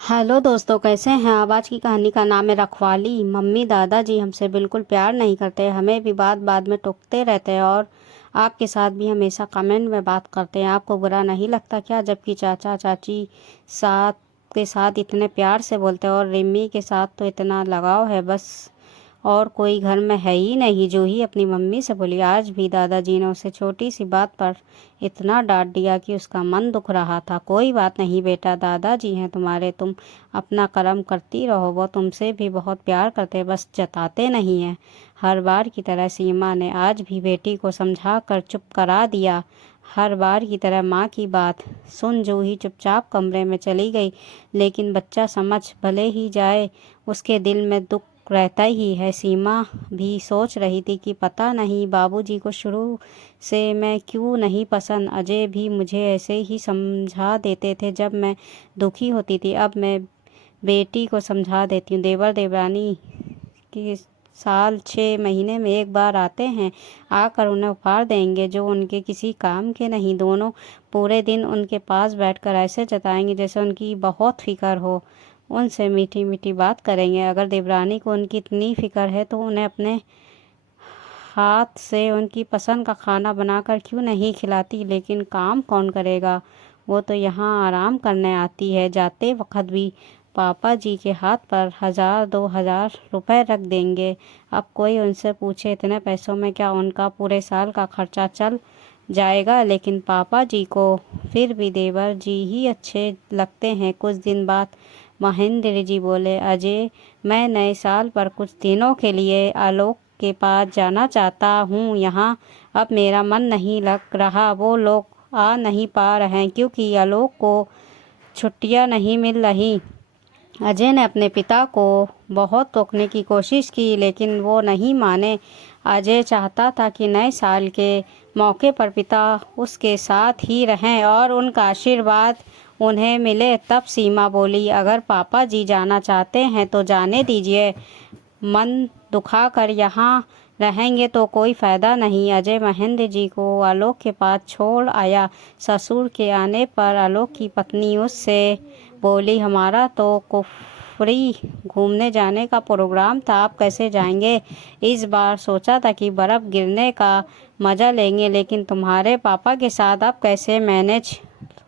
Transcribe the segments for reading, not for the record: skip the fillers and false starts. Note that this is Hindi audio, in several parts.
हेलो दोस्तों, कैसे हैं आप। आज की कहानी का नाम है रखवाली। मम्मी दादाजी हमसे बिल्कुल प्यार नहीं करते, हमें भी बात बात में टोकते रहते हैं और आपके साथ भी हमेशा कमेंट में बात करते हैं। आपको बुरा नहीं लगता क्या, जबकि चाचा चाची साथ के साथ इतने प्यार से बोलते हैं और रिम्मी के साथ तो इतना लगाव है, बस और कोई घर में है ही नहीं। जो ही अपनी मम्मी से बोली। आज भी दादाजी ने उसे छोटी सी बात पर इतना डांट दिया कि उसका मन दुख रहा था। कोई बात नहीं बेटा, दादाजी हैं तुम्हारे, तुम अपना कर्म करती रहो, वो तुमसे भी बहुत प्यार करते, बस जताते नहीं हैं। हर बार की तरह सीमा ने आज भी बेटी को समझा कर चुप करा दिया। हर बार की तरह माँ की बात सुन जूही चुपचाप कमरे में चली गई। लेकिन बच्चा समझ भले ही जाए, उसके दिल में दुख रहता ही है। सीमा भी सोच रही थी कि पता नहीं बाबूजी को शुरू से मैं क्यों नहीं पसंद। अजय भी मुझे ऐसे ही समझा देते थे जब मैं दुखी होती थी। अब मैं बेटी को समझा देती हूँ। देवर देवरानी की साल 6 महीने में एक बार आते हैं, आकर उन्हें उपहार देंगे जो उनके किसी काम के नहीं। दोनों पूरे दिन उनके पास बैठकर ऐसे जताएंगे जैसे उनकी बहुत फिक्र हो। उनसे मीठी मीठी बात करेंगे। अगर देवरानी को उनकी इतनी फिक्र है तो उन्हें अपने हाथ से उनकी पसंद का खाना बनाकर क्यों नहीं खिलाती। लेकिन काम कौन करेगा, वो तो यहाँ आराम करने आती है। जाते वक्त भी पापा जी के हाथ पर 1000-2000 रुपए रख देंगे। अब कोई उनसे पूछे इतने पैसों में क्या उनका पूरे साल का खर्चा चल जाएगा। लेकिन पापा जी को फिर भी देवर जी ही अच्छे लगते हैं। कुछ दिन बाद महेंद्र जी बोले, अजय मैं नए साल पर कुछ दिनों के लिए आलोक के पास जाना चाहता हूँ। यहाँ अब मेरा मन नहीं लग रहा। वो लोग आ नहीं पा रहे हैं क्योंकि आलोक को छुट्टियाँ नहीं मिल रही। अजय ने अपने पिता को बहुत रोकने की कोशिश की लेकिन वो नहीं माने। अजय चाहता था कि नए साल के मौके पर पिता उसके साथ ही रहें और उनका आशीर्वाद उन्हें मिले। तब सीमा बोली, अगर पापा जी जाना चाहते हैं तो जाने दीजिए, मन दुखा कर यहाँ रहेंगे तो कोई फ़ायदा नहीं। अजय महेंद्र जी को आलोक के पास छोड़ आया। ससुर के आने पर आलोक की पत्नी उससे बोली, हमारा तो कुफरी घूमने जाने का प्रोग्राम था, आप कैसे जाएंगे। इस बार सोचा था कि बर्फ़ गिरने का मज़ा लेंगे, लेकिन तुम्हारे पापा के साथ अब कैसे मैनेज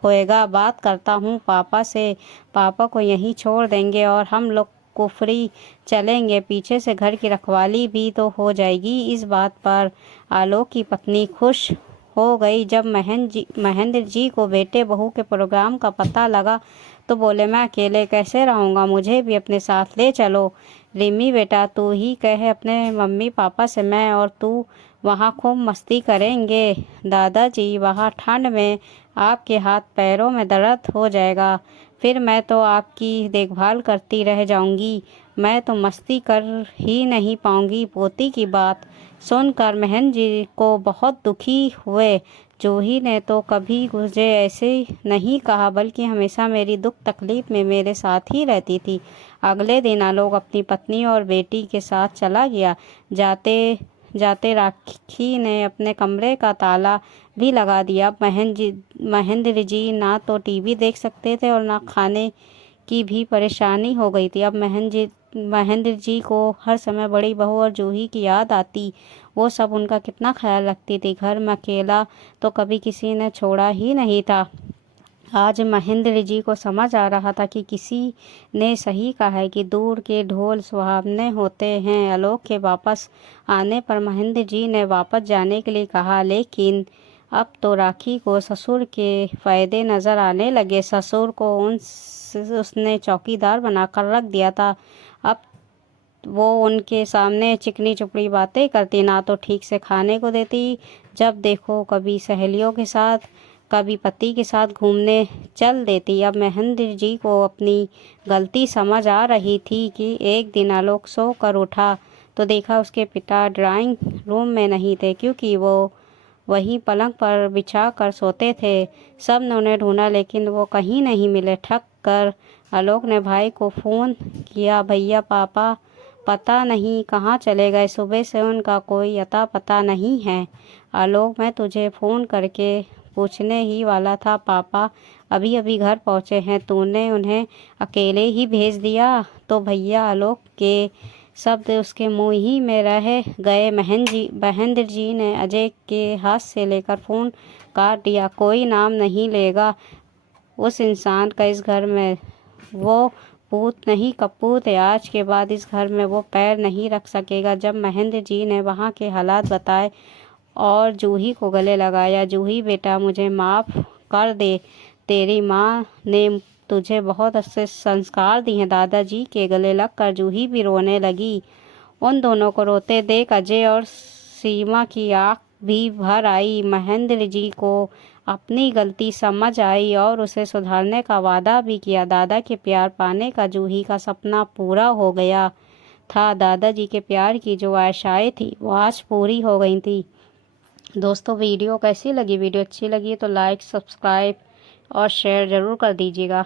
होएगा। बात करता हूँ पापा से, पापा को यहीं छोड़ देंगे और हम लोग कुफरी चलेंगे। पीछे से घर की रखवाली भी तो हो जाएगी। इस बात पर आलोक की पत्नी खुश हो गई। जब महेंद्र जी को बेटे बहू के प्रोग्राम का पता लगा तो बोले, मैं अकेले कैसे रहूँगा, मुझे भी अपने साथ ले चलो। रिमी बेटा, तू ही कहे अपने मम्मी पापा से, मैं और तू वहाँ खूब मस्ती करेंगे। दादाजी वहाँ ठंड में आपके हाथ पैरों में दर्द हो जाएगा, फिर मैं तो आपकी देखभाल करती रह जाऊंगी। मैं तो मस्ती कर ही नहीं पाऊंगी। पोती की बात सुनकर महेंद्र जी को बहुत दुखी हुए। जूही ने तो कभी मुझे ऐसे नहीं कहा, बल्कि हमेशा मेरी दुख तकलीफ में मेरे साथ ही रहती थी। अगले दिन आलोक अपनी पत्नी और बेटी के साथ चला गया। जाते जाते राखी ने अपने कमरे का ताला भी लगा दिया। महेंद्र जी ना तो टीवी देख सकते थे और ना खाने की भी परेशानी हो गई थी। अब महेंद्र जी को हर समय बड़ी बहू और जूही की याद आती। वो सब उनका कितना ख्याल रखती थी। घर में अकेला तो कभी किसी ने छोड़ा ही नहीं था। आज महेंद्र जी को समझ आ रहा था कि किसी ने सही कहा है कि दूर के ढोल सुहावने होते हैं। आलोक के वापस आने पर महेंद्र जी ने वापस जाने के लिए कहा, लेकिन अब तो राखी को ससुर के फायदे नज़र आने लगे। ससुर को उसने चौकीदार बनाकर रख दिया था। अब वो उनके सामने चिकनी चुपड़ी बातें करती, ना तो ठीक से खाने को देती। जब देखो कभी सहेलियों के साथ, कभी पति के साथ घूमने चल देती। अब महेंद्र जी को अपनी गलती समझ आ रही थी कि एक दिन आलोक सो कर उठा तो देखा उसके पिता ड्राइंग रूम में नहीं थे, क्योंकि वो वहीं पलंग पर बिछा कर सोते थे। सब ने उन्हें ढूंढा लेकिन वो कहीं नहीं मिले। ठग कर आलोक ने भाई को फ़ोन किया, भैया पापा पता नहीं कहाँ चले गए, सुबह से उनका कोई अता पता नहीं है। आलोक, मैं तुझे फ़ोन करके पूछने ही वाला था, पापा अभी अभी घर पहुँचे हैं, तूने उन्हें अकेले ही भेज दिया? तो भैया आलोक के शब्द उसके मुंह ही में रह गए। महेंद्र जी ने अजय के हाथ से लेकर फ़ोन काट दिया। कोई नाम नहीं लेगा उस इंसान का इस घर में, वो पूत नहीं कपूत है। आज के बाद इस घर में वो पैर नहीं रख सकेगा। जब महेंद्र जी ने वहाँ के हालात बताए और जूही को गले लगाया, जूही बेटा मुझे माफ़ कर दे, तेरी माँ ने तुझे बहुत अच्छे संस्कार दिए हैं। दादाजी के गले लगकर जूही भी रोने लगी। उन दोनों को रोते देख अजय और सीमा की आँख भी भर आई। महेंद्र जी को अपनी गलती समझ आई और उसे सुधारने का वादा भी किया। दादा के प्यार पाने का जूही का सपना पूरा हो गया था। दादाजी के प्यार की जो आशाएं थी वो आज पूरी हो गई थी। दोस्तों वीडियो कैसी लगी? वीडियो अच्छी लगी तो लाइक, सब्सक्राइब और शेयर ज़रूर कर दीजिएगा।